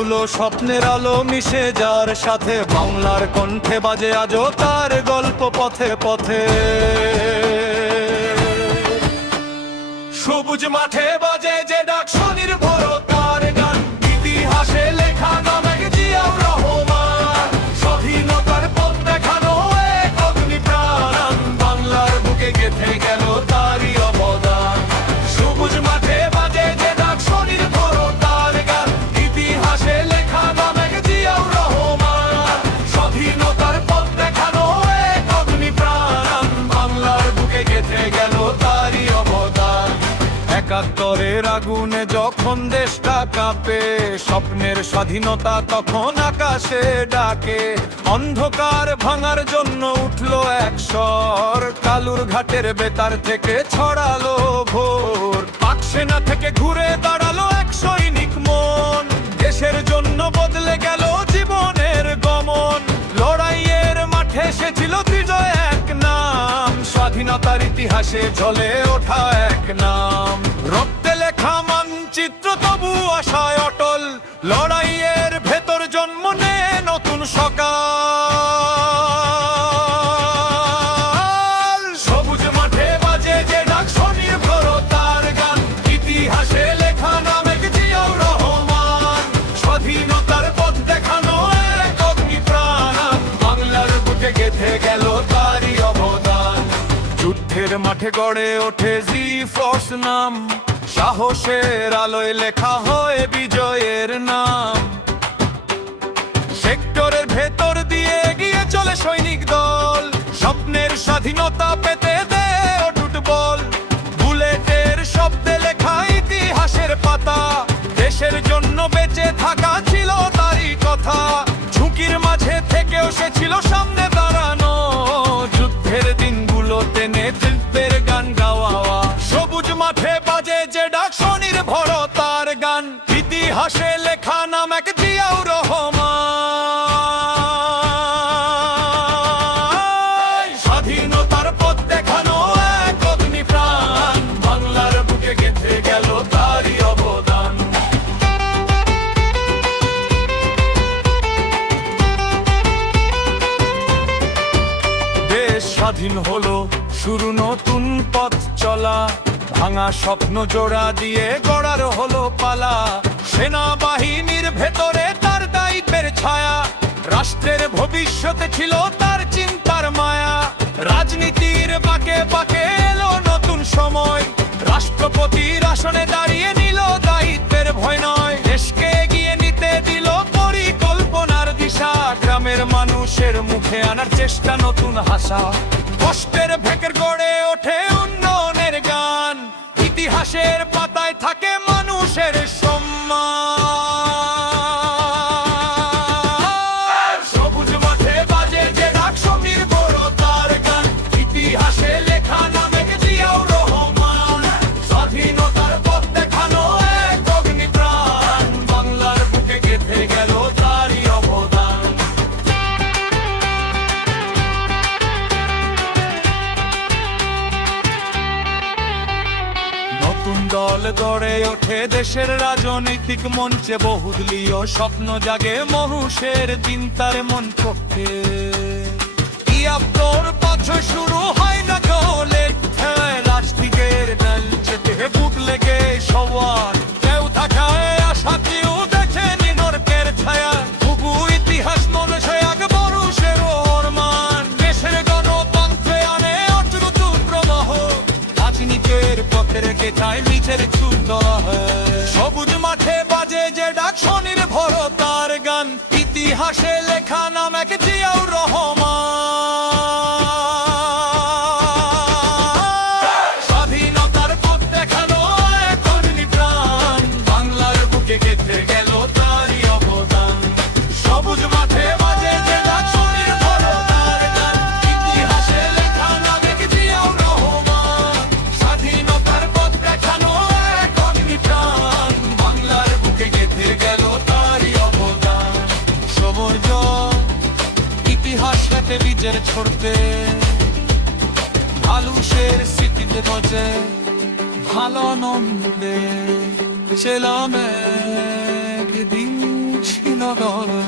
ডুবলো স্বপ্নের আলো মিশে যার সাথে, বাংলার কণ্ঠে বাজে আজও তার গল্প পথে পথে। সবুজ মাঠে বাজে যে ডাক স্বনির্ভর তার গান, ইতিহাসে লেখা নাম এক জিয়াউর রহমান। স্বাধীনতার পথ দেখানো এক অগ্নি প্রাণ, বাংলার বুকে গেঁথে গেল তারই অবদান। সবুজ মাঠে বাজে যে ডাক স্বনির্ভর তার গান, ইতিহাসে লেখা নাম এক জিয়াউর রহমান। স্বাধীনতার পথ দেখানো এক অগ্নি প্রাণ, বাংলার বুকে গেঁথে গেল তারই অবদান। একাত্তরের আগুনে যখন দেশটা কাঁপে, স্বপ্নের স্বাধীনতা তখন আকাশে ডাকে। অন্ধকার ভাঙার জন্য উঠলো এক স্বর, কালুর ঘাটের বেতার থেকে ছড়ালো ভোর। পাক সেনা থেকে ঘুরে দাঁড়ালো এক সৈনিক মন, দেশের জন্য বদলে গেল জীবনের গমন। লড়াইয়ের মাঠে এসেছিল বিজয় এক নাম, স্বাধীনতার ইতিহাসে জ্বলে ওঠা এক নাম। রক্তে লেখা মানচিত্র তবু আশায় অটল, লড়াইয়ের ভেতর জন্ম নেয় নতুন সকাল। সবুজ মাঠে বাজে যে ডাক স্বনির্ভর তার গান, ইতিহাসে লেখা নাম এক জিয়াউর রহমান। স্বাধীনতার পথ দেখানো এক অগ্নি প্রাণ, বাংলার বুকে গেঁথে গেল তারই অবদান। যুদ্ধের মাঠে গড়ে ওঠে জি ফোর্স নাম, সাহসের আলোয় লেখা হয় বিজয়ের নাম। সেক্টরের ভেতর দিয়ে এগিয়ে চলে সৈনিক দল, স্বপ্নের স্বাধীনতা পেতে দেয় অটুট বল। বুলেটের শব্দে লেখা ইতিহাসের পাতা, দেশের জন্য বেঁচে থাকা ছিল তারই কথা। ঝুঁকির মাঝে থেকেও সে ছিল সামনে দাঁড়ানো, যুদ্ধের দিনগুলোতে নেতৃত্বের গান গাওয়া। সবুজ মাঠে বাজে যে ডাক স্বনির্ভর তার গান, ইতিহাসে লেখা নাম এক জিয়াউর রহমান। স্বাধীনতার পথ দেখানো এক অগ্নি প্রাণ, বাংলার বুকে গেঁথে গেল তারই অবদান। দেশ স্বাধীন হলো, শুরু নতুন পথ চলা। ভাঙা স্বপ্ন জোড়া দিয়ে গড়ার হলো পালা। সেনাবাহিনীর ভেতরে তার দায়িত্বের ছায়া, রাষ্ট্রের ভবিষ্যতে ছিল তার চিন্তার মায়া। রাজনীতির বাঁকে বাঁকে এলো নতুন সময়, রাষ্ট্রপতির আসনে দাঁড়িয়ে নিল দায়িত্বের ভয় নয়। দেশকে এগিয়ে নিতে দিল পরিকল্পনার দিশা, গ্রামের মানুষের মুখে আনার চেষ্টা নতুন হাসা। কষ্টের ভেকের গড়ে ওঠে উন্নয়নের গান, ইতিহাসের পাতায় থাকে মানুষের সম্মান। সবুজ মাঠে বাজে যে ডাক স্বনির্ভর তার গান, ইতিহাসে লেখা নাম এক জিয়াউর রহমান। স্বাধীনতার পথ দেখানো এক অগ্নি প্রাণ, বাংলার বুকে গেঁথে গেল তারই অবদান। নতুন দল গড়ে ওঠে দেশের রাজনৈতিক মঞ্চে, বহুদলীয় স্বপ্ন জাগে মানুষের চিন্তার মন পক্ষে। ইয়াত্তর বছর শুরু হয় না গোলে, রাজনীতির ডাল চেপে বুক লেগে সবার। কেউ থাকায় আশা, কেউ দেখে নিনর্কের ছায়া। তবু ইতিহাস মনে সে আগে মানুষের অরমান, দেশের গণতন্ত্রে আনে অটুট প্রবাহ। রাজনীতির পথে রেখে যায় নিচের চুল ধরা হয়। সবুজ মাঠে বাজে যে ডাক স্বনির্ভর তার গান, ইতিহাসে লেখা নাম এক জিয়াউর রহমান। স্বাধীনতার পথ দেখানো এক অগ্নি প্রাণ, বাংলার বুকে গেঁথে গেল তারই অবদান। সবুজ মাঠে বাজে যে ডাক স্বনির্ভর তার গান, ইতিহাসে লেখা নাম এক জিয়াউর রহমান। স্বাধীনতার পথ দেখানো এক অগ্নি প্রাণ, বাংলার বুকে গেঁথে গেল তারই অবদান। সবুজ ইতিহাস হাতে বীজের ছড়তে, মানুষের স্মৃতিতে বসে ভালো নন্দে ছিলাম একদিন। নগর